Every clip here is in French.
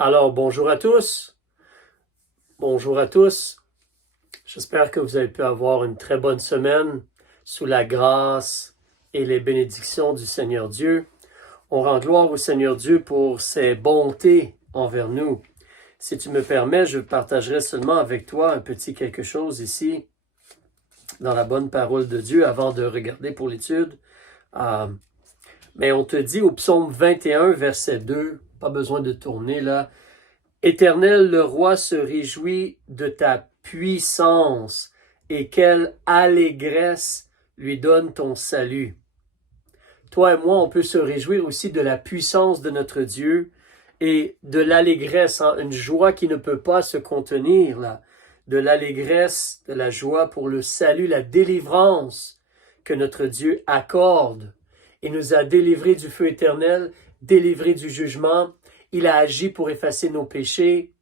Alors, bonjour à tous. Bonjour à tous. J'espère que vous avez pu avoir une très bonne semaine sous la grâce et les bénédictions du Seigneur Dieu. On rend gloire au Seigneur Dieu pour ses bontés envers nous. Si tu me permets, je partagerai seulement avec toi un petit quelque chose ici dans la bonne parole de Dieu avant de regarder pour l'étude. Mais on te dit au psaume 21, verset 2, pas besoin de tourner là, « Éternel, le roi se réjouit de ta puissance, et quelle allégresse lui donne ton salut. » Toi et moi, on peut se réjouir aussi de la puissance de notre Dieu et de l'allégresse, une joie qui ne peut pas se contenir, là, de l'allégresse, de la joie pour le salut, la délivrance que notre Dieu accorde. Il nous a délivrés du feu éternel, délivrés du jugement. Il a agi pour effacer nos péchés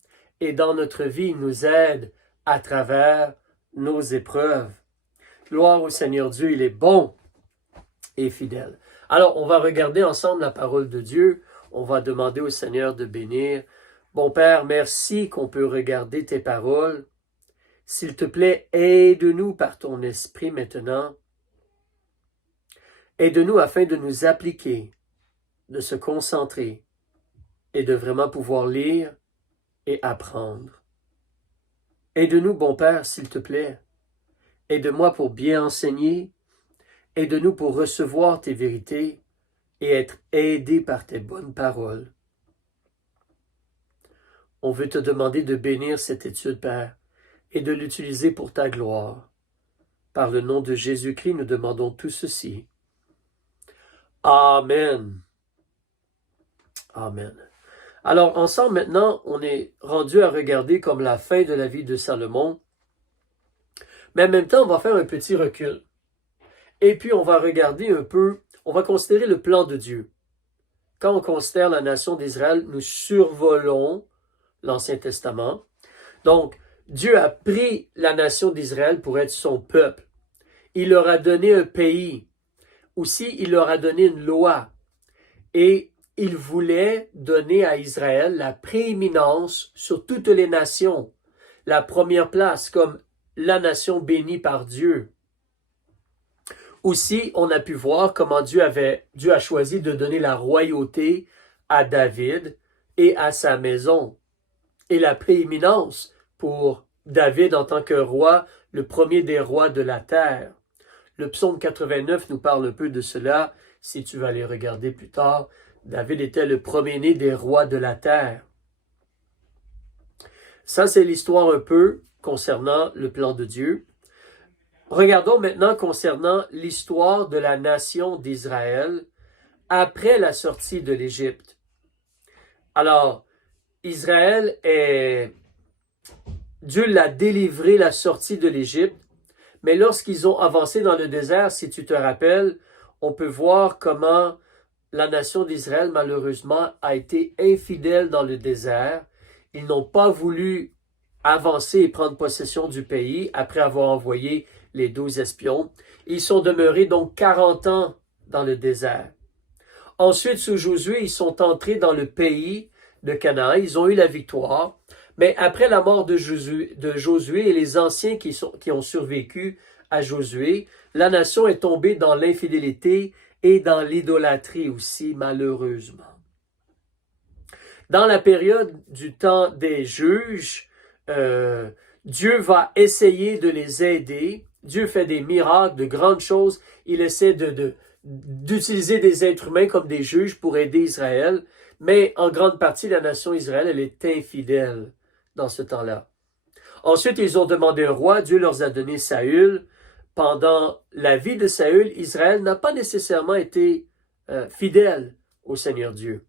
et dans notre vie, il nous aide à travers nos épreuves. Gloire au Seigneur Dieu, il est bon et fidèle. Alors, on va regarder ensemble la parole de Dieu. On va demander au Seigneur de bénir. Bon Père, merci qu'on peut regarder tes paroles. S'il te plaît, aide-nous par ton esprit maintenant. Aide-nous afin de nous appliquer, de se concentrer et de vraiment pouvoir lire et apprendre. Aide-nous, bon Père, s'il te plaît. Aide-moi pour bien enseigner. Aide-nous pour recevoir tes vérités et être aidés par tes bonnes paroles. On veut te demander de bénir cette étude, Père, et de l'utiliser pour ta gloire. Par le nom de Jésus-Christ, nous demandons tout ceci. Amen. Amen. Alors, ensemble, maintenant, on est rendu à regarder comme la fin de la vie de Salomon. Mais en même temps, on va faire un petit recul. Et puis, on va regarder un peu, on va considérer le plan de Dieu. Quand on considère la nation d'Israël, nous survolons l'Ancien Testament. Donc, Dieu a pris la nation d'Israël pour être son peuple. Il leur a donné un pays. Aussi, il leur a donné une loi. Et il voulait donner à Israël la prééminence sur toutes les nations, la première place comme la nation bénie par Dieu. Aussi, on a pu voir comment Dieu a choisi de donner la royauté à David et à sa maison. Et la prééminence pour David en tant que roi, le premier des rois de la terre. Le psaume 89 nous parle un peu de cela, si tu vas aller regarder plus tard. David était le premier-né des rois de la terre. Ça, c'est l'histoire un peu concernant le plan de Dieu. Regardons maintenant concernant l'histoire de la nation d'Israël après la sortie de l'Égypte. Alors, Dieu l'a délivré la sortie de l'Égypte, mais lorsqu'ils ont avancé dans le désert, si tu te rappelles, on peut voir comment la nation d'Israël, malheureusement, a été infidèle dans le désert. Ils n'ont pas voulu avancer et prendre possession du pays après avoir envoyé les 12 espions. Ils sont demeurés donc 40 ans dans le désert. Ensuite, sous Josué, ils sont entrés dans le pays de Canaan. Ils ont eu la victoire. Mais après la mort de Josué et les anciens qui ont survécu à Josué, la nation est tombée dans l'infidélité et dans l'idolâtrie aussi, malheureusement. Dans la période du temps des juges, Dieu va essayer de les aider. Dieu fait des miracles, de grandes choses. Il essaie d'utiliser des êtres humains comme des juges pour aider Israël. Mais en grande partie, la nation Israël, elle est infidèle dans ce temps-là. Ensuite, ils ont demandé un roi. Dieu leur a donné Saül. Pendant la vie de Saül, Israël n'a pas nécessairement été fidèle au Seigneur Dieu.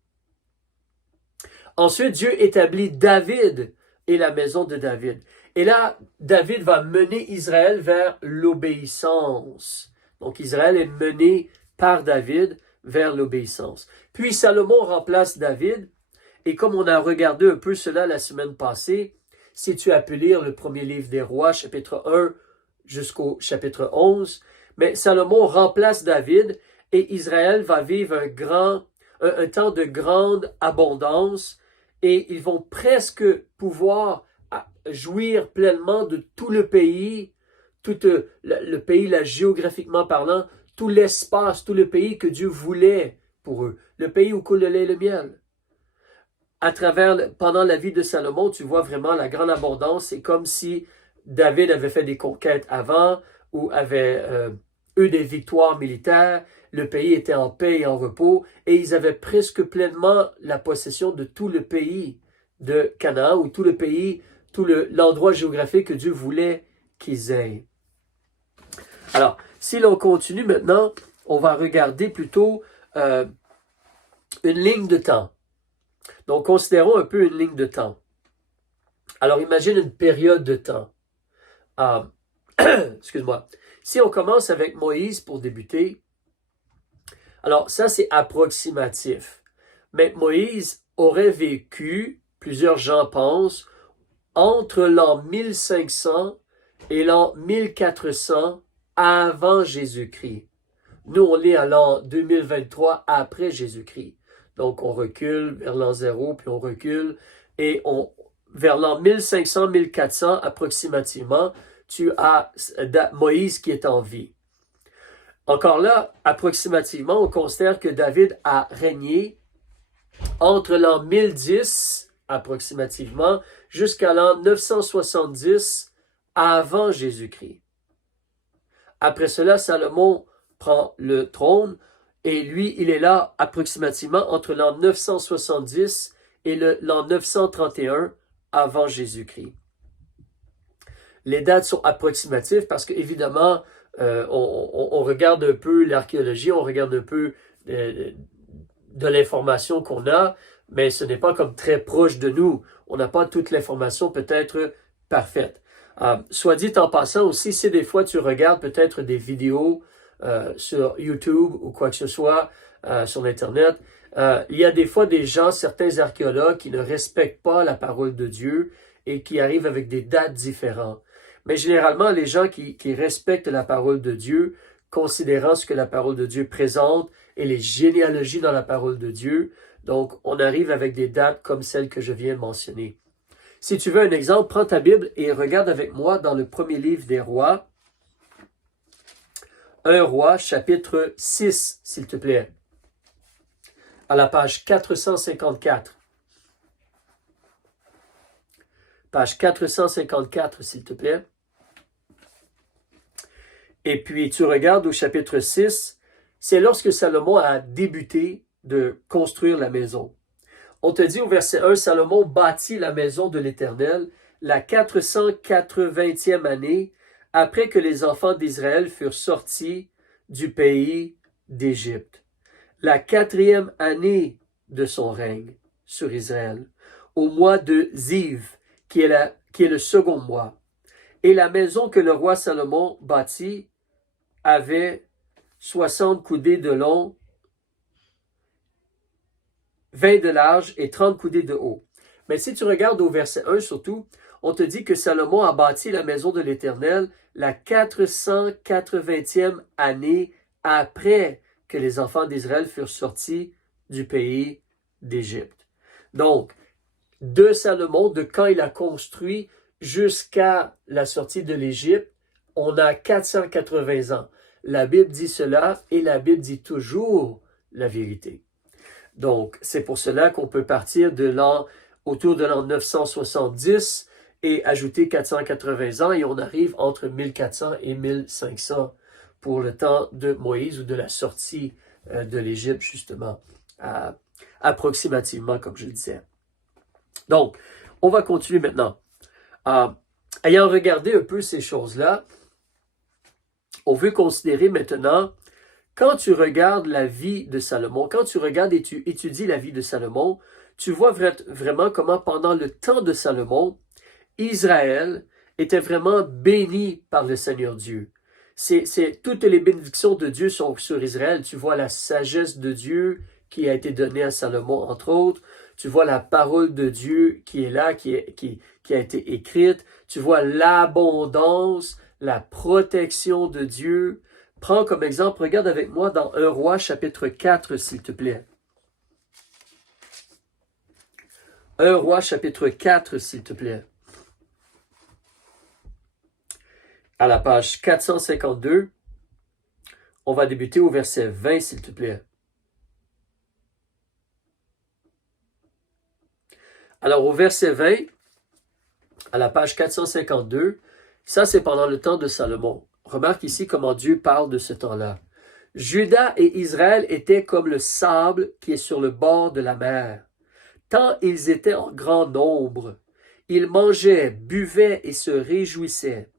Ensuite, Dieu établit David et la maison de David. Et là, David va mener Israël vers l'obéissance. Donc, Israël est mené par David vers l'obéissance. Puis, Salomon remplace David. Et comme on a regardé un peu cela la semaine passée, si tu as pu lire le premier livre des rois, chapitre 1 jusqu'au chapitre 11, mais Salomon remplace David et Israël va vivre un temps de grande abondance et ils vont presque pouvoir jouir pleinement de tout le pays, tout le pays, là, géographiquement parlant, tout l'espace, tout le pays que Dieu voulait pour eux, le pays où coule le lait et le miel. Pendant la vie de Salomon, tu vois vraiment la grande abondance. C'est comme si David avait fait des conquêtes avant ou avait eu des victoires militaires. Le pays était en paix et en repos et ils avaient presque pleinement la possession de tout le pays de Canaan ou tout le pays, l'endroit géographique que Dieu voulait qu'ils aient. Alors, si l'on continue maintenant, on va regarder plutôt une ligne de temps. Donc, considérons un peu une ligne de temps. Alors, imagine une période de temps. Excuse-moi. Si on commence avec Moïse pour débuter, alors ça, c'est approximatif. Mais Moïse aurait vécu, plusieurs gens pensent, entre l'an 1500 et l'an 1400 avant Jésus-Christ. Nous, on est à l'an 2023 après Jésus-Christ. Donc, on recule vers l'an 0, puis on recule, et vers l'an 1500-1400 approximativement, tu as Moïse qui est en vie. Encore là, approximativement, on considère que David a régné entre l'an 1010, approximativement, jusqu'à l'an 970 avant Jésus-Christ. Après cela, Salomon prend le trône et lui, il est là approximativement entre l'an 970 et l'an 931 avant Jésus-Christ. Les dates sont approximatives parce qu'évidemment, on regarde un peu l'archéologie, on regarde un peu de l'information qu'on a, mais ce n'est pas comme très proche de nous. On n'a pas toute l'information peut-être parfaite. Soit dit en passant aussi, si des fois tu regardes peut-être des vidéos sur YouTube ou quoi que ce soit sur Internet, il y a des fois des gens, certains archéologues qui ne respectent pas la parole de Dieu et qui arrivent avec des dates différentes. Mais généralement, les gens qui respectent la parole de Dieu, considérant ce que la parole de Dieu présente et les généalogies dans la parole de Dieu, donc on arrive avec des dates comme celles que je viens de mentionner. Si tu veux un exemple, prends ta Bible et regarde avec moi dans le premier livre des Rois, 1 Roi, chapitre 6, s'il te plaît, à la page 454. Page 454, s'il te plaît. Et puis, tu regardes au chapitre 6, c'est lorsque Salomon a débuté de construire la maison. On te dit au verset 1, Salomon bâtit la maison de l'Éternel la 480e année après que les enfants d'Israël furent sortis du pays d'Égypte. La 4e année de son règne sur Israël, au mois de Ziv, qui est le second mois. Et la maison que le roi Salomon bâtit avait 60 coudées de long, 20 de large et 30 coudées de haut. Mais si tu regardes au verset 1 surtout, on te dit que Salomon a bâti la maison de l'Éternel la 480e année après que les enfants d'Israël furent sortis du pays d'Égypte. Donc, de Salomon, de quand il a construit jusqu'à la sortie de l'Égypte, on a 480 ans. La Bible dit cela et la Bible dit toujours la vérité. Donc, c'est pour cela qu'on peut partir autour de l'an 970 et ajouter 480 ans et on arrive entre 1400 et 1500 pour le temps de Moïse ou de la sortie de l'Égypte, justement, approximativement, comme je le disais. Donc, on va continuer maintenant. Ayant regardé un peu ces choses-là, on veut considérer maintenant, quand tu regardes la vie de Salomon, quand tu regardes et tu étudies la vie de Salomon, tu vois vraiment comment pendant le temps de Salomon, Israël était vraiment béni par le Seigneur Dieu. Toutes les bénédictions de Dieu sont sur Israël. Tu vois la sagesse de Dieu qui a été donnée à Salomon, entre autres. Tu vois la parole de Dieu qui est là, qui a été écrite. Tu vois l'abondance, la protection de Dieu. Prends comme exemple, regarde avec moi dans 1 Roi chapitre 4, s'il te plaît. 1 Roi chapitre 4, s'il te plaît. À la page 452, on va débuter au verset 20, s'il te plaît. Alors, au verset 20, à la page 452, ça c'est pendant le temps de Salomon. Remarque ici comment Dieu parle de ce temps-là. Juda et Israël étaient comme le sable qui est sur le bord de la mer. Tant ils étaient en grand nombre. Ils mangeaient, buvaient et se réjouissaient.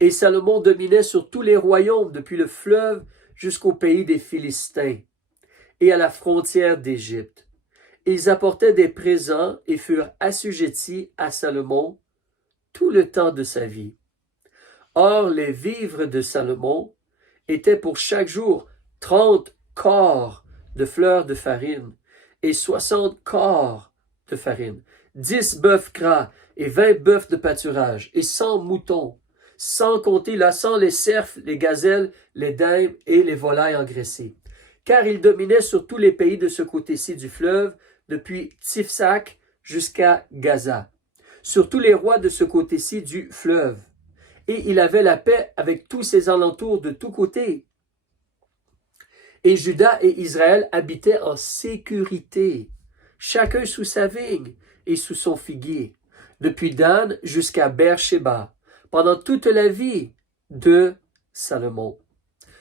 Et Salomon dominait sur tous les royaumes depuis le fleuve jusqu'au pays des Philistins et à la frontière d'Égypte. Ils apportaient des présents et furent assujettis à Salomon tout le temps de sa vie. Or, les vivres de Salomon étaient pour chaque jour 30 corps de fleurs de farine et 60 corps de farine, 10 bœufs gras et 20 bœufs de pâturage et 100 moutons, sans compter là, sans les cerfs, les gazelles, les daim et les volailles engraissées. Car il dominait sur tous les pays de ce côté-ci du fleuve, depuis Tifsac jusqu'à Gaza, sur tous les rois de ce côté-ci du fleuve. Et il avait la paix avec tous ses alentours de tous côtés. Et Juda et Israël habitaient en sécurité, chacun sous sa vigne et sous son figuier, depuis Dan jusqu'à Beersheba, pendant toute la vie de Salomon.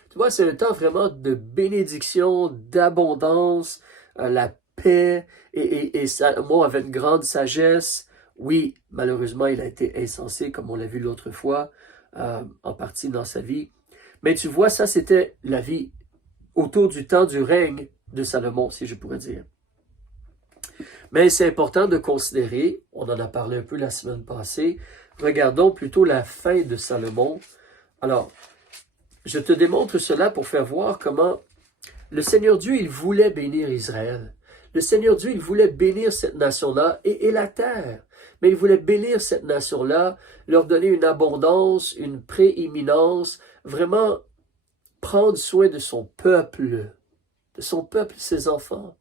Tu vois, c'est un temps vraiment de bénédiction, d'abondance, la paix, et Salomon avait une grande sagesse. Oui, malheureusement, il a été insensé, comme on l'a vu l'autre fois, en partie dans sa vie. Mais tu vois, ça, c'était la vie autour du temps du règne de Salomon, si je pourrais dire. Mais c'est important de considérer, on en a parlé un peu la semaine passée, regardons plutôt la fin de Salomon. Alors, je te démontre cela pour faire voir comment le Seigneur Dieu, il voulait bénir Israël. Le Seigneur Dieu, il voulait bénir cette nation-là et la terre. Mais il voulait bénir cette nation-là, leur donner une abondance, une prééminence, vraiment prendre soin de son peuple, ses enfants.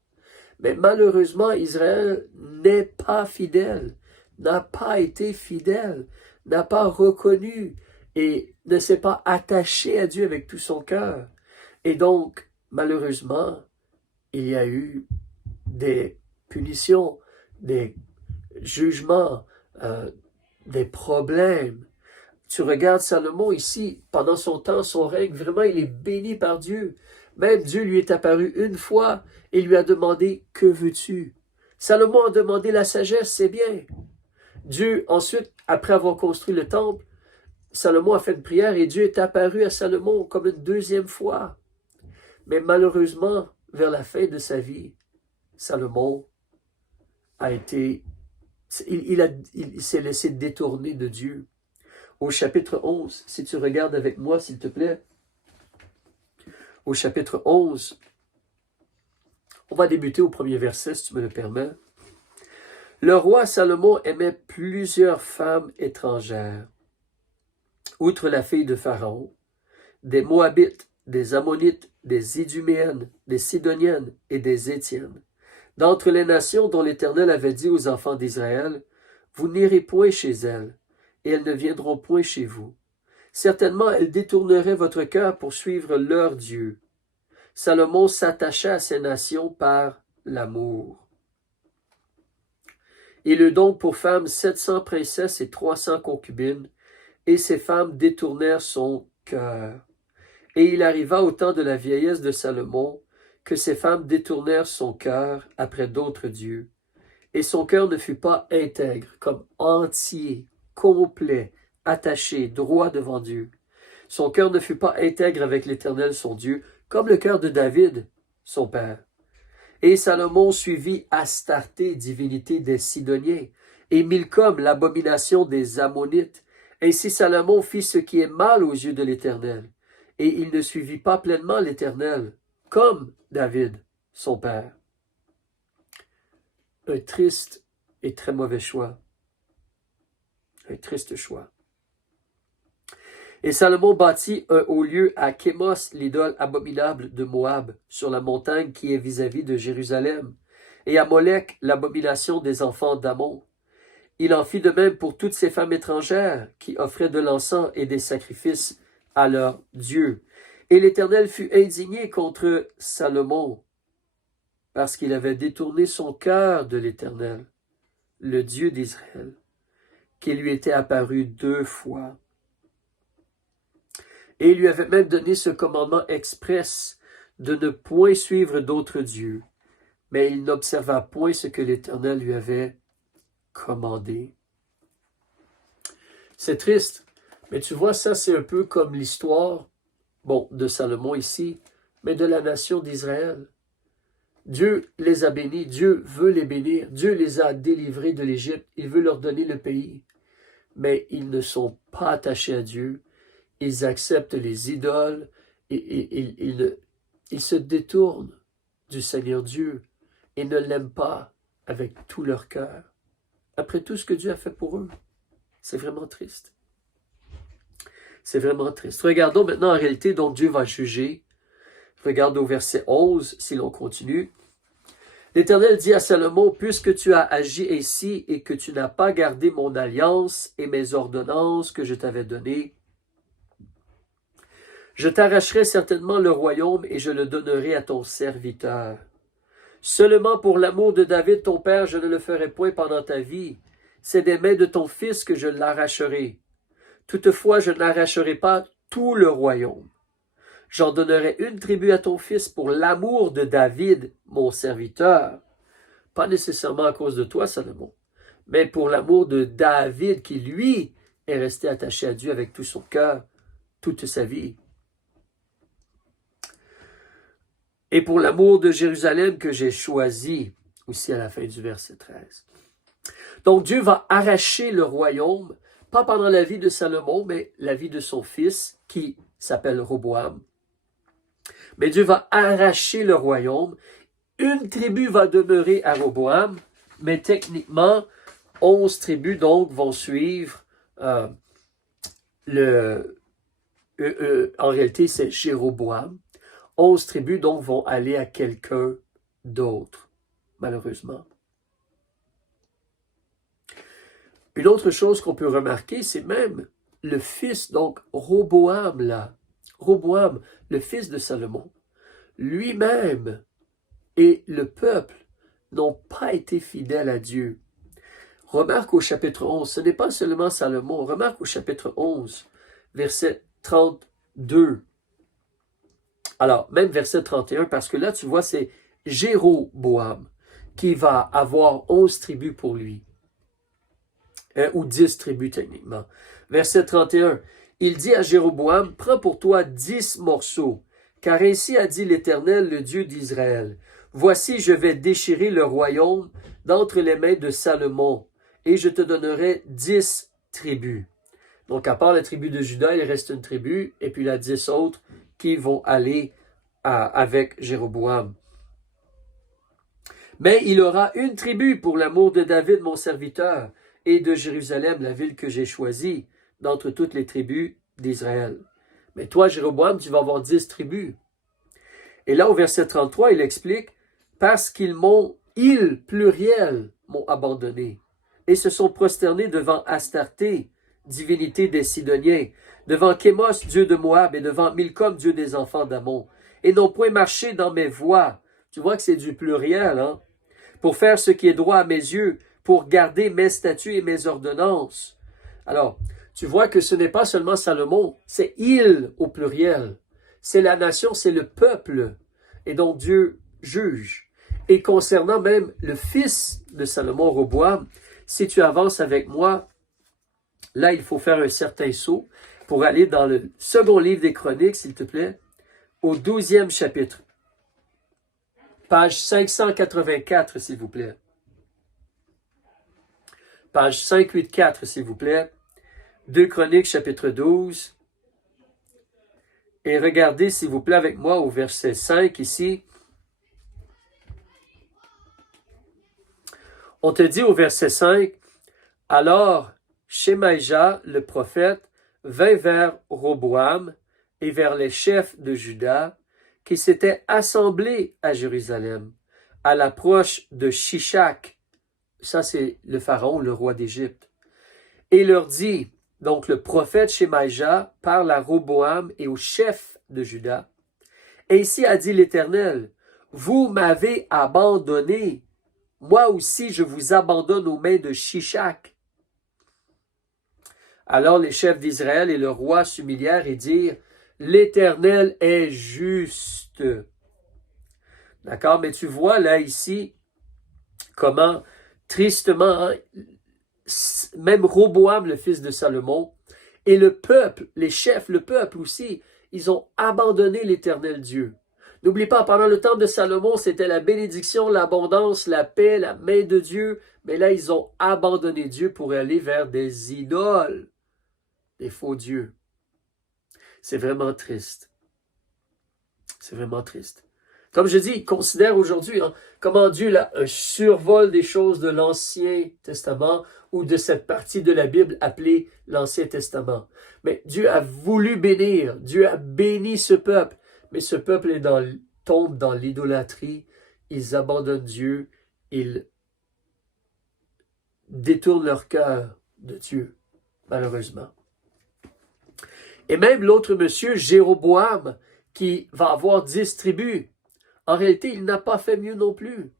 Mais malheureusement, Israël n'est pas fidèle, n'a pas été fidèle, n'a pas reconnu et ne s'est pas attaché à Dieu avec tout son cœur. Et donc, malheureusement, il y a eu des punitions, des jugements, des problèmes. Tu regardes Salomon ici, pendant son temps, son règne, vraiment, il est béni par Dieu. Même Dieu lui est apparu une fois et lui a demandé « Que veux-tu » Salomon a demandé la sagesse, c'est bien. Dieu, ensuite, après avoir construit le temple, Salomon a fait une prière et Dieu est apparu à Salomon comme une deuxième fois. Mais malheureusement, vers la fin de sa vie, Salomon a été, il s'est laissé détourner de Dieu. Au chapitre 11, si tu regardes avec moi, s'il te plaît, au chapitre 11, on va débuter au premier verset, si tu me le permets. Le roi Salomon aimait plusieurs femmes étrangères, outre la fille de Pharaon, des Moabites, des Ammonites, des Iduméennes, des Sidoniennes et des Étiennes. D'entre les nations dont l'Éternel avait dit aux enfants d'Israël, vous n'irez point chez elles, et elles ne viendront point chez vous. Certainement, elles détourneraient votre cœur pour suivre leur Dieu. Salomon s'attacha à ces nations par l'amour. Il eut donc pour femmes 700 princesses et 300 concubines, et ces femmes détournèrent son cœur. Et il arriva au temps de la vieillesse de Salomon que ces femmes détournèrent son cœur après d'autres dieux, et son cœur ne fut pas intègre, comme entier, complet, attaché, droit devant Dieu. Son cœur ne fut pas intègre avec l'Éternel son Dieu, comme le cœur de David, son père. Et Salomon suivit Astarté, divinité des Sidoniens, et Milcom, l'abomination des Ammonites. Ainsi Salomon fit ce qui est mal aux yeux de l'Éternel, et il ne suivit pas pleinement l'Éternel, comme David, son père. Un triste et très mauvais choix. Un triste choix. Et Salomon bâtit un haut lieu à Kémos, l'idole abominable de Moab, sur la montagne qui est vis-à-vis de Jérusalem. et à Molech l'abomination des enfants d'Ammon. Il en fit de même pour toutes ces femmes étrangères qui offraient de l'encens et des sacrifices à leurs dieux. Et l'Éternel fut indigné contre Salomon, parce qu'il avait détourné son cœur de l'Éternel, le Dieu d'Israël, qui lui était apparu 2 fois. Et il lui avait même donné ce commandement express de ne point suivre d'autres dieux, mais il n'observa point ce que l'Éternel lui avait commandé. C'est triste, mais tu vois, ça c'est un peu comme l'histoire, de Salomon ici, mais de la nation d'Israël. Dieu les a bénis, Dieu veut les bénir, Dieu les a délivrés de l'Égypte, il veut leur donner le pays. Mais ils ne sont pas attachés à Dieu, ils acceptent les idoles, et ils se détournent du Seigneur Dieu et ne l'aiment pas avec tout leur cœur. Après tout ce que Dieu a fait pour eux, c'est vraiment triste. C'est vraiment triste. Regardons maintenant en réalité dont Dieu va juger. Regarde au verset 11, si l'on continue. L'Éternel dit à Salomon, puisque tu as agi ainsi et que tu n'as pas gardé mon alliance et mes ordonnances que je t'avais données, je t'arracherai certainement le royaume et je le donnerai à ton serviteur. Seulement pour l'amour de David ton père, je ne le ferai point pendant ta vie. C'est des mains de ton fils que je l'arracherai. Toutefois, je n'arracherai pas tout le royaume. J'en donnerai une tribu à ton fils pour l'amour de David, mon serviteur. Pas nécessairement à cause de toi, Salomon, mais pour l'amour de David qui, lui, est resté attaché à Dieu avec tout son cœur, toute sa vie. Et pour l'amour de Jérusalem que j'ai choisi, aussi à la fin du verset 13. Donc Dieu va arracher le royaume, pas pendant la vie de Salomon, mais la vie de son fils, qui s'appelle Roboam. Mais Dieu va arracher le royaume. Une tribu va demeurer à Roboam, mais techniquement, 11 tribus donc vont suivre en réalité, c'est Jéroboam. 11 tribus donc vont aller à quelqu'un d'autre, malheureusement. Une autre chose qu'on peut remarquer, c'est même le fils, donc Roboam, là. Roboam, le fils de Salomon, lui-même et le peuple n'ont pas été fidèles à Dieu. Remarque au chapitre 11, ce n'est pas seulement Salomon, remarque au chapitre 11, verset 32. Alors, même verset 31, parce que là, tu vois, c'est Jéroboam qui va avoir 11 tribus pour lui. Ou 10 tribus techniquement. Verset 31, il dit à Jéroboam, prends pour toi 10 morceaux, car ainsi a dit l'Éternel, le Dieu d'Israël. Voici, je vais déchirer le royaume d'entre les mains de Salomon, et je te donnerai 10 tribus. Donc, à part la tribu de Juda, il reste une tribu, et puis il y a 10 autres qui vont aller avec Jéroboam. Mais il aura une tribu pour l'amour de David, mon serviteur, et de Jérusalem, la ville que j'ai choisie, d'entre toutes les tribus d'Israël. Mais toi, Jéroboam, tu vas avoir 10 tribus. Et là, au verset 33, il explique, parce qu'ils pluriel, m'ont abandonné, et se sont prosternés devant Astarté, divinité des Sidoniens, devant Kémos, dieu de Moab, et devant Milcom, dieu des enfants d'Ammon, et n'ont point marché dans mes voies. Tu vois que c'est du pluriel, hein? Pour faire ce qui est droit à mes yeux, pour garder mes statuts et mes ordonnances. Alors, tu vois que ce n'est pas seulement Salomon, c'est il au pluriel. C'est la nation, c'est le peuple. Et donc Dieu juge. Et concernant même le fils de Salomon, Roboam, si tu avances avec moi, là il faut faire un certain saut pour aller dans le second livre des Chroniques, s'il te plaît, au 12e chapitre. Page 584, s'il vous plaît. Page 584, s'il vous plaît. 2 Chroniques, chapitre 12. Et regardez, s'il vous plaît, avec moi au verset 5 ici. On te dit au verset 5, « Alors, Shemaïja, le prophète, vint vers Roboam et vers les chefs de Juda qui s'étaient assemblés à Jérusalem, à l'approche de Shishak, ça c'est le pharaon, le roi d'Égypte, et leur dit, donc le prophète Shemaïja parle à Roboam et au chef de Juda, ainsi a dit l'Éternel, vous m'avez abandonné, moi aussi je vous abandonne aux mains de Shishak. Alors les chefs d'Israël et le roi s'humilièrent et dirent, l'Éternel est juste. D'accord? Mais tu vois là ici comment tristement, hein, même Roboam, le fils de Salomon, et le peuple, les chefs, le peuple aussi, ils ont abandonné l'Éternel Dieu. N'oublie pas, pendant le temps de Salomon, c'était la bénédiction, l'abondance, la paix, la main de Dieu. Mais là, ils ont abandonné Dieu pour aller vers des idoles, des faux dieux. C'est vraiment triste. C'est vraiment triste. Comme je dis, considère aujourd'hui comment Dieu là, un survol des choses de l'Ancien Testament ou de cette partie de la Bible appelée l'Ancien Testament. Mais Dieu a voulu bénir, Dieu a béni ce peuple, mais ce peuple tombe dans l'idolâtrie, ils abandonnent Dieu, ils détournent leur cœur de Dieu, malheureusement. Et même l'autre monsieur, Jéroboam, qui va avoir 10 tribus, en réalité, il n'a pas fait mieux non plus.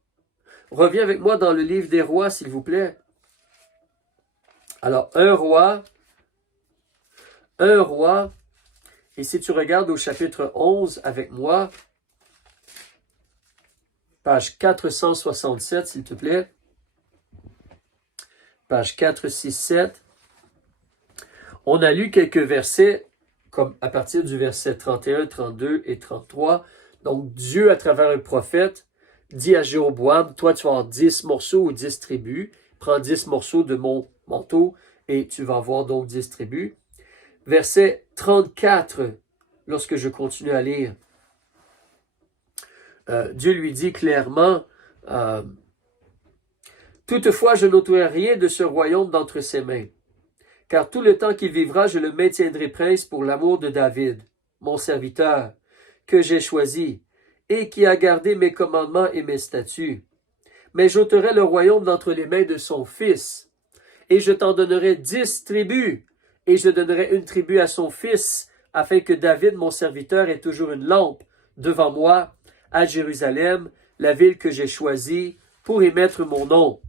Reviens avec moi dans le livre des rois, s'il vous plaît. Alors, un roi, et si tu regardes au chapitre 11 avec moi, page 467, s'il te plaît, page 467, on a lu quelques versets, comme à partir du verset 31, 32 et 33. Donc, Dieu, à travers un prophète, dit à Jéroboam, toi, tu vas avoir 10 morceaux ou 10 tribus. Prends 10 morceaux de mon manteau et tu vas avoir donc 10 tribus. Verset 34, lorsque je continue à lire, Dieu lui dit clairement, toutefois, je n'ôterai rien de ce royaume d'entre ses mains, car tout le temps qu'il vivra, je le maintiendrai prince pour l'amour de David, mon serviteur, que j'ai choisi, et qui a gardé mes commandements et mes statuts. Mais j'ôterai le royaume d'entre les mains de son fils, et je t'en donnerai 10 tribus, et je donnerai une tribu à son fils, afin que David, mon serviteur, ait toujours une lampe devant moi, à Jérusalem, la ville que j'ai choisie, pour y mettre mon nom.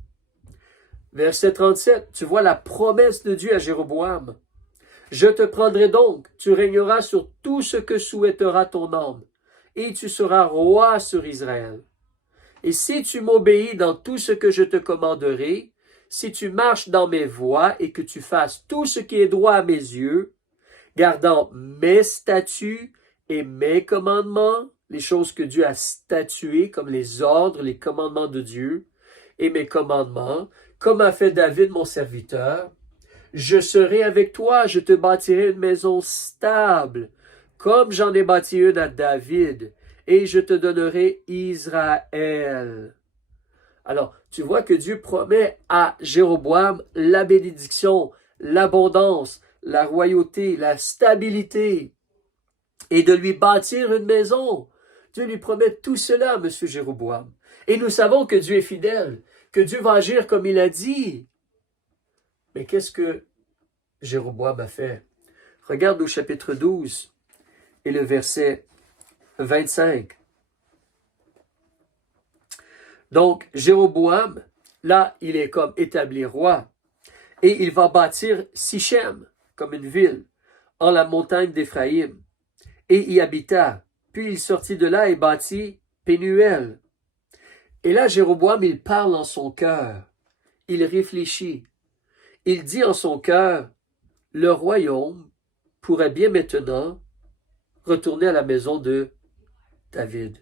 Verset 37, tu vois la promesse de Dieu à Jéroboam. Je te prendrai donc, tu régneras sur tout ce que souhaitera ton âme, et tu seras roi sur Israël. Et si tu m'obéis dans tout ce que je te commanderai, si tu marches dans mes voies et que tu fasses tout ce qui est droit à mes yeux, gardant mes statuts et mes commandements, les choses que Dieu a statuées comme les ordres, les commandements de Dieu, et mes commandements, comme a fait David mon serviteur, je serai avec toi, je te bâtirai une maison stable, comme j'en ai bâti une à David, et je te donnerai Israël. Alors, tu vois que Dieu promet à Jéroboam la bénédiction, l'abondance, la royauté, la stabilité, et de lui bâtir une maison. Dieu lui promet tout cela, M. Jéroboam. Et nous savons que Dieu est fidèle, que Dieu va agir comme il a dit. Mais qu'est-ce que Jéroboam a fait? Regarde au chapitre 12 et le verset 25. Donc, Jéroboam, là, il est comme établi roi. Et il va bâtir Sichem, comme une ville, en la montagne d'Éphraïm. Et y habita. Puis il sortit de là et bâtit Pénuel. Et là, Jéroboam, il parle en son cœur. Il réfléchit. Il dit en son cœur, le royaume pourrait bien maintenant retourner à la maison de David.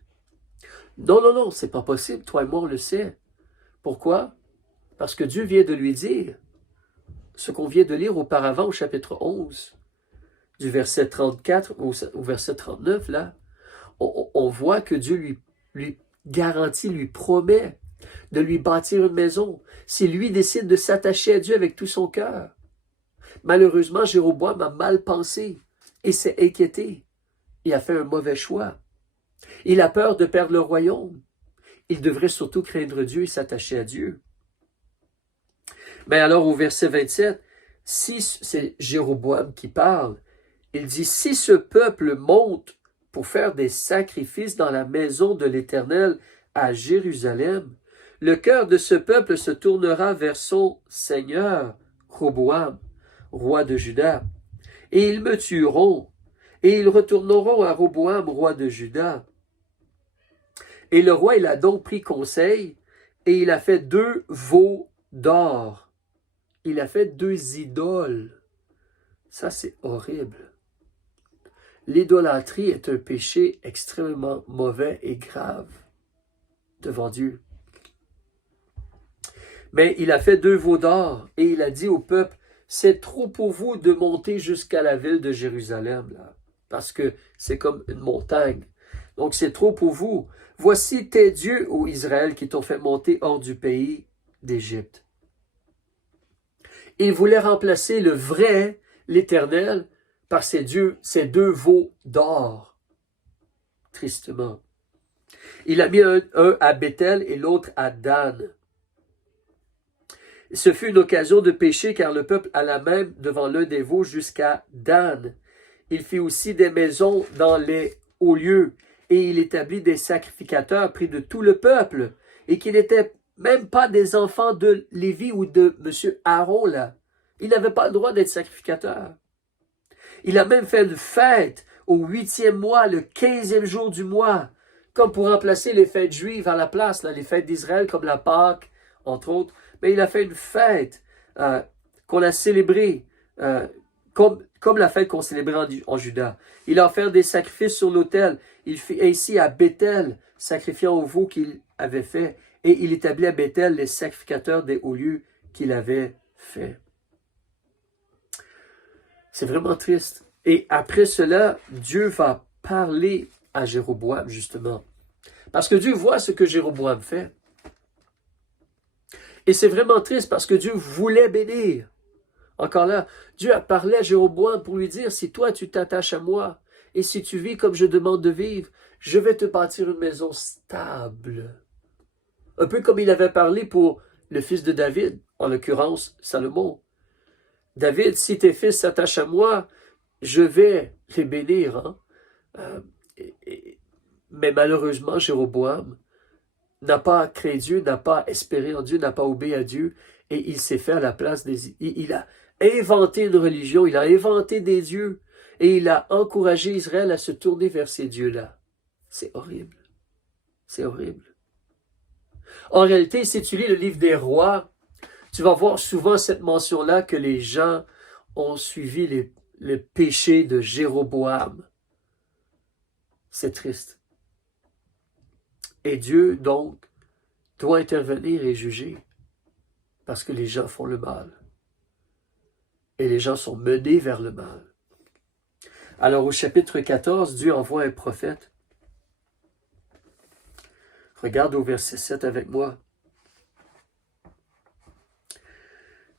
Non, non, non, c'est pas possible. Toi et moi, on le sait. Pourquoi? Parce que Dieu vient de lui dire ce qu'on vient de lire auparavant au chapitre 11, du verset 34 au verset 39, là. On voit que Dieu lui garantit, lui promet de lui bâtir une maison si lui décide de s'attacher à Dieu avec tout son cœur. Malheureusement, Jéroboam a mal pensé et s'est inquiété. Il a fait un mauvais choix. Il a peur de perdre le royaume. il devrait surtout craindre Dieu et s'attacher à Dieu. Mais alors au verset 27, si c'est Jéroboam qui parle, il dit, si ce peuple monte pour faire des sacrifices dans la maison de l'Éternel à Jérusalem, le cœur de ce peuple se tournera vers son Seigneur, Roboam, roi de Juda, et ils me tueront, et ils retourneront à Roboam, roi de Juda. Et le roi, il a donc pris conseil, et il a fait 2 veaux d'or. Il a fait 2 idoles. Ça, c'est horrible. L'idolâtrie est un péché extrêmement mauvais et grave devant Dieu. Mais il a fait 2 veaux d'or et il a dit au peuple, c'est trop pour vous de monter jusqu'à la ville de Jérusalem, là, parce que c'est comme une montagne. Donc c'est trop pour vous. Voici tes dieux, ô Israël, qui t'ont fait monter hors du pays d'Égypte. Il voulait remplacer le vrai, l'Éternel, par ces 2 veaux d'or. Tristement. Il a mis un à Bethel et l'autre à Dan. Ce fut une occasion de pécher car le peuple alla même devant l'un des veaux jusqu'à Dan. Il fit aussi des maisons dans les hauts lieux et il établit des sacrificateurs pris de tout le peuple et qui n'étaient même pas des enfants de Lévi ou de M. Aaron là. Il n'avait pas le droit d'être sacrificateur. Il a même fait une fête au 8e mois, le 15e jour du mois, comme pour remplacer les fêtes juives à la place, là, les fêtes d'Israël comme la Pâque, entre autres. Mais il a fait une fête qu'on a célébrée, comme la fête qu'on célébrait en Juda. Il a offert des sacrifices sur l'autel. Il fit ainsi à Bethel, sacrifiant au veau qu'il avait fait, et il établit à Bethel les sacrificateurs des hauts lieux qu'il avait fait. C'est vraiment triste. Et après cela, Dieu va parler à Jéroboam, justement. Parce que Dieu voit ce que Jéroboam fait. Et c'est vraiment triste parce que Dieu voulait bénir. Encore là, Dieu a parlé à Jéroboam pour lui dire, si toi tu t'attaches à moi, et si tu vis comme je demande de vivre, je vais te bâtir une maison stable. Un peu comme il avait parlé pour le fils de David, en l'occurrence Salomon. David, si tes fils s'attachent à moi, je vais les bénir. Hein? Mais malheureusement, Jéroboam n'a pas craint Dieu, n'a pas espéré en Dieu, n'a pas obéi à Dieu, et il s'est fait à la place des... Il a inventé une religion, il a inventé des dieux, et il a encouragé Israël à se tourner vers ces dieux-là. C'est horrible. C'est horrible. En réalité, si tu lis le livre des rois, tu vas voir souvent cette mention-là que les gens ont suivi les péchés de Jéroboam. C'est triste. Et Dieu, donc, doit intervenir et juger parce que les gens font le mal. Et les gens sont menés vers le mal. Alors au chapitre 14, Dieu envoie un prophète. Regarde au verset 7 avec moi.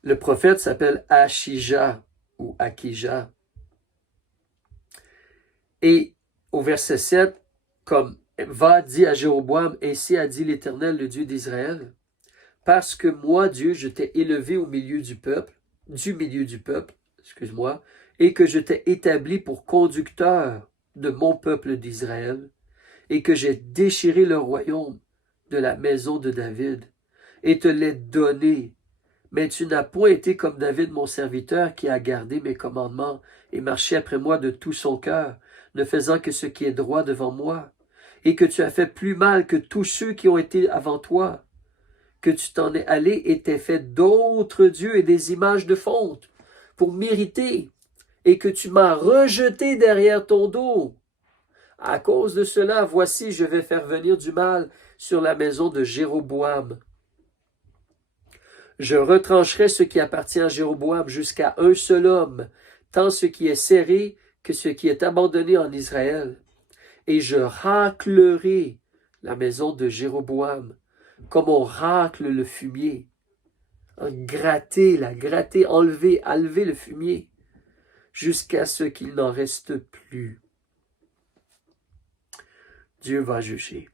Le prophète s'appelle Achija ou Akija. Et au verset 7, comme va dit à Jéroboam, ainsi a dit l'Éternel, le Dieu d'Israël, parce que moi, Dieu, je t'ai élevé au milieu du peuple, excuse-moi, et que je t'ai établi pour conducteur de mon peuple d'Israël, et que j'ai déchiré le royaume de la maison de David, et te l'ai donné. Mais tu n'as point été comme David mon serviteur qui a gardé mes commandements et marché après moi de tout son cœur, ne faisant que ce qui est droit devant moi, et que tu as fait plus mal que tous ceux qui ont été avant toi, que tu t'en es allé et t'es fait d'autres dieux et des images de fonte pour m'irriter, et que tu m'as rejeté derrière ton dos. À cause de cela, voici, je vais faire venir du mal sur la maison de Jéroboam. Je retrancherai ce qui appartient à Jéroboam jusqu'à un seul homme, tant ce qui est serré que ce qui est abandonné en Israël. Et je raclerai la maison de Jéroboam, comme on racle le fumier. Gratter, enlever le fumier, jusqu'à ce qu'il n'en reste plus. Dieu va juger.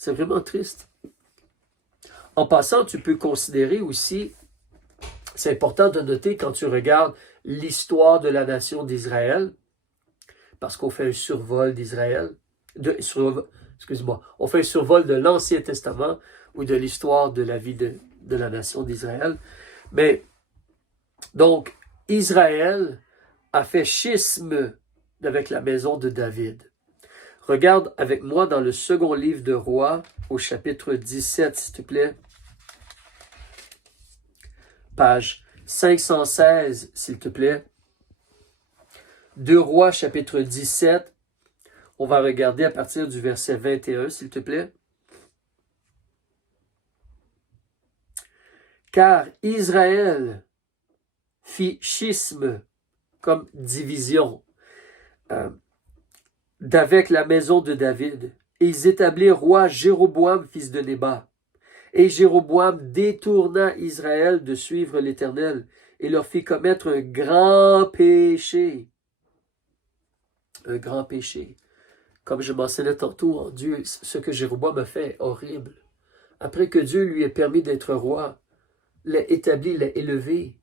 C'est vraiment triste. En passant, tu peux considérer aussi, c'est important de noter quand tu regardes l'histoire de la nation d'Israël, parce qu'on fait un survol d'Israël, excuse-moi, on fait un survol de l'Ancien Testament ou de l'histoire de la vie de la nation d'Israël. Mais, donc, Israël a fait schisme avec la maison de David. Regarde avec moi dans le second livre de Rois, au chapitre 17, s'il te plaît. Page 516, s'il te plaît. 2 Rois, chapitre 17. On va regarder à partir du verset 21, s'il te plaît. Car Israël fit schisme, comme division, d'avec la maison de David. Et ils établirent roi Jéroboam, fils de Nébat. Et Jéroboam détourna Israël de suivre l'Éternel et leur fit commettre un grand péché. Un grand péché. Comme je mentionnais tantôt, Dieu, ce que Jéroboam a fait est horrible. Après que Dieu lui ait permis d'être roi, l'a établi, l'a élevé,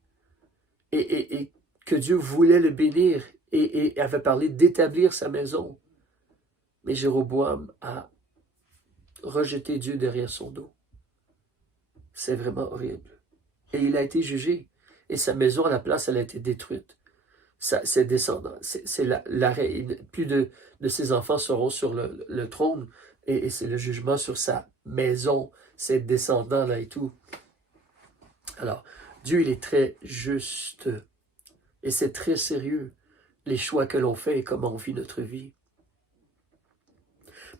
et que Dieu voulait le bénir et avait parlé d'établir sa maison. Mais Jéroboam a rejeté Dieu derrière son dos. C'est vraiment horrible. Et il a été jugé. Et sa maison, à la place, elle a été détruite. Ses descendants, l'arrêt. Plus de ses enfants seront sur le trône. Et c'est le jugement sur sa maison, ses descendants-là et tout. Alors, Dieu, il est très juste. Et c'est très sérieux, les choix que l'on fait et comment on vit notre vie.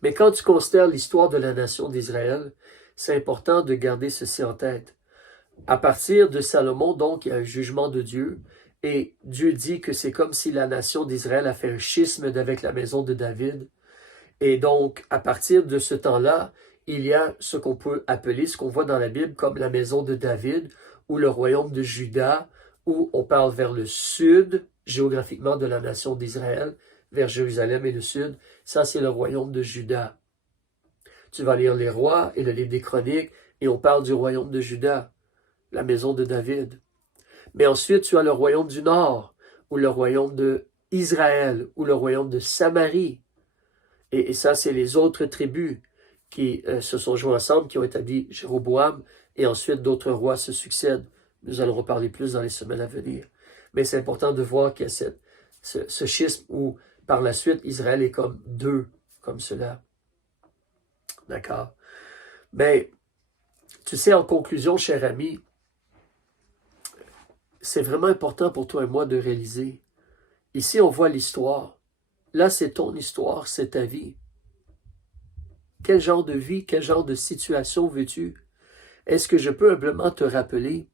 Mais quand tu considères l'histoire de la nation d'Israël, c'est important de garder ceci en tête. À partir de Salomon, donc, il y a un jugement de Dieu, et Dieu dit que c'est comme si la nation d'Israël a fait un schisme avec la maison de David. Et donc, à partir de ce temps-là, il y a ce qu'on peut appeler, ce qu'on voit dans la Bible comme la maison de David, ou le royaume de Juda, où on parle vers le sud, géographiquement, de la nation d'Israël, vers Jérusalem et le sud. Ça, c'est le royaume de Juda. Tu vas lire les rois et le livre des chroniques, et on parle du royaume de Juda, la maison de David. Mais ensuite, tu as le royaume du nord, ou le royaume de Israël, ou le royaume de Samarie. Et ça, c'est les autres tribus qui se sont joints ensemble, qui ont établi Jéroboam, et ensuite d'autres rois se succèdent. Nous allons reparler plus dans les semaines à venir. Mais c'est important de voir qu'il y a ce schisme où, par la suite, Israël est comme deux, comme cela. D'accord? Mais, tu sais, en conclusion, cher ami, c'est vraiment important pour toi et moi de réaliser. Ici, on voit l'histoire. Là, c'est ton histoire, c'est ta vie. Quel genre de vie, quel genre de situation veux-tu? Est-ce que je peux humblement te rappeler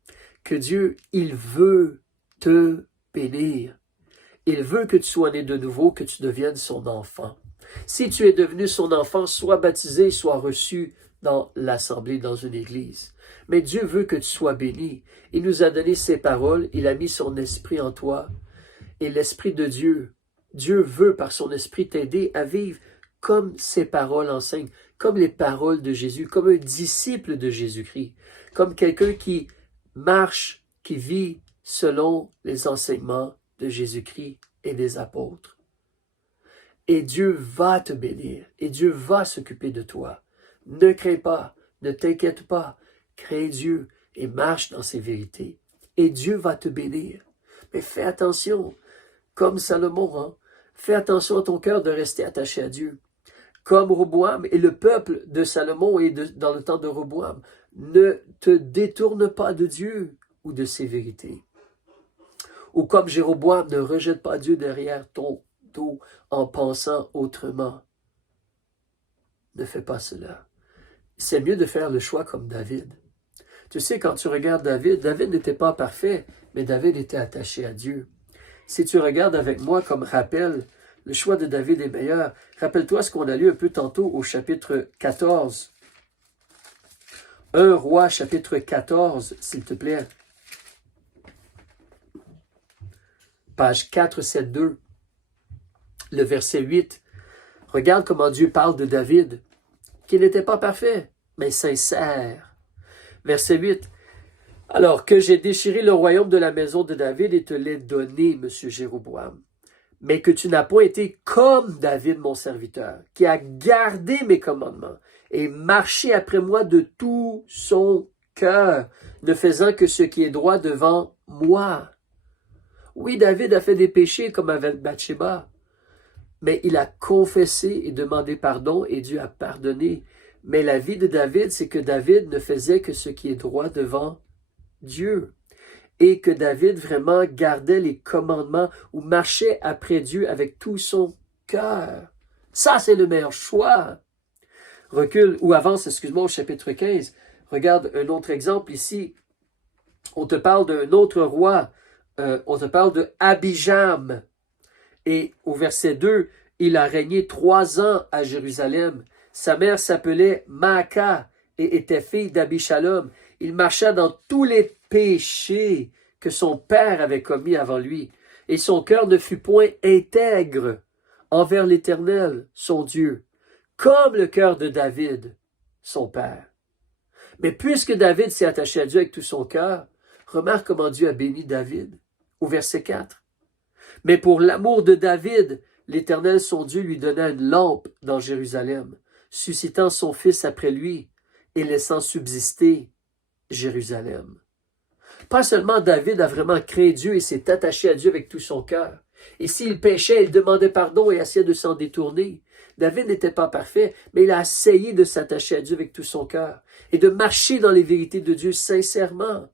que Dieu, il veut te bénir. Il veut que tu sois né de nouveau, que tu deviennes son enfant. Si tu es devenu son enfant, sois baptisé, sois reçu dans l'assemblée, dans une église. Mais Dieu veut que tu sois béni. Il nous a donné ses paroles, il a mis son esprit en toi. Et l'esprit de Dieu, Dieu veut par son esprit t'aider à vivre comme ses paroles enseignent, comme les paroles de Jésus, comme un disciple de Jésus-Christ, comme quelqu'un qui marche, qui vit selon les enseignements de Jésus-Christ et des apôtres. Et Dieu va te bénir, et Dieu va s'occuper de toi. Ne crains pas, ne t'inquiète pas, crains Dieu et marche dans ses vérités. Et Dieu va te bénir. Mais fais attention, comme Salomon, hein, fais attention à ton cœur de rester attaché à Dieu. Comme Roboam et le peuple de Salomon et dans le temps de Roboam, ne te détourne pas de Dieu ou de ses vérités. Ou comme Jéroboam, ne rejette pas Dieu derrière ton dos en pensant autrement. Ne fais pas cela. C'est mieux de faire le choix comme David. Tu sais, quand tu regardes David, David n'était pas parfait, mais David était attaché à Dieu. Si tu regardes avec moi comme rappel, le choix de David est meilleur. Rappelle-toi ce qu'on a lu un peu tantôt au chapitre 14. 1 Roi, chapitre 14, s'il te plaît. Page 472, le verset 8. Regarde comment Dieu parle de David, qui n'était pas parfait, mais sincère. Verset 8. Alors que j'ai déchiré le royaume de la maison de David et te l'ai donné, monsieur Jéroboam, mais que tu n'as point été comme David, mon serviteur, qui a gardé mes commandements et marché après moi de tout son cœur, ne faisant que ce qui est droit devant moi. Oui, David a fait des péchés comme avec Bathsheba, mais il a confessé et demandé pardon et Dieu a pardonné. Mais la vie de David, c'est que David ne faisait que ce qui est droit devant Dieu. Et que David vraiment gardait les commandements ou marchait après Dieu avec tout son cœur. Ça, c'est le meilleur choix. Recule ou avance, excuse-moi, au chapitre 15. Regarde un autre exemple ici. On te parle d'un autre roi. On te parle de Abijam. Et au verset 2, il a régné 3 ans à Jérusalem. Sa mère s'appelait Maaka et était fille d'Abishalom. Il marcha dans tous les péchés que son père avait commis avant lui. Et son cœur ne fut point intègre envers l'Éternel, son Dieu, comme le cœur de David, son père. Mais puisque David s'est attaché à Dieu avec tout son cœur, remarque comment Dieu a béni David. Au verset 4. Mais pour l'amour de David, l'Éternel son Dieu lui donna une lampe dans Jérusalem, suscitant son fils après lui et laissant subsister Jérusalem. Pas seulement David a vraiment créé Dieu et s'est attaché à Dieu avec tout son cœur. Et s'il péchait, il demandait pardon et essayait de s'en détourner. David n'était pas parfait, mais il a essayé de s'attacher à Dieu avec tout son cœur et de marcher dans les vérités de Dieu sincèrement.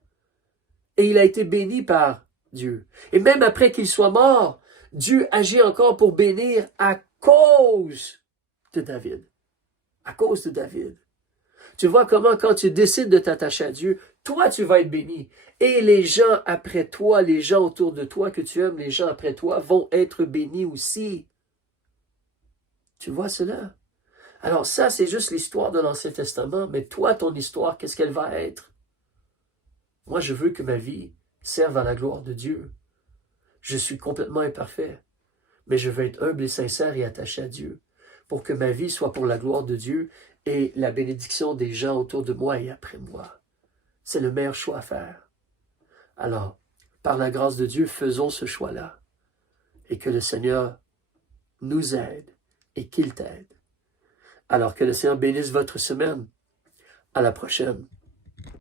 Et il a été béni par Dieu. Et même après qu'il soit mort, Dieu agit encore pour bénir à cause de David. À cause de David. Tu vois comment quand tu décides de t'attacher à Dieu, toi tu vas être béni. Et les gens après toi, les gens autour de toi que tu aimes, les gens après toi vont être bénis aussi. Tu vois cela? Alors ça, c'est juste l'histoire de l'Ancien Testament, mais toi, ton histoire, qu'est-ce qu'elle va être? Moi, je veux que ma vie serve à la gloire de Dieu. Je suis complètement imparfait, mais je veux être humble et sincère et attaché à Dieu pour que ma vie soit pour la gloire de Dieu et la bénédiction des gens autour de moi et après moi. C'est le meilleur choix à faire. Alors, par la grâce de Dieu, faisons ce choix-là et que le Seigneur nous aide et qu'il t'aide. Alors que le Seigneur bénisse votre semaine. À la prochaine.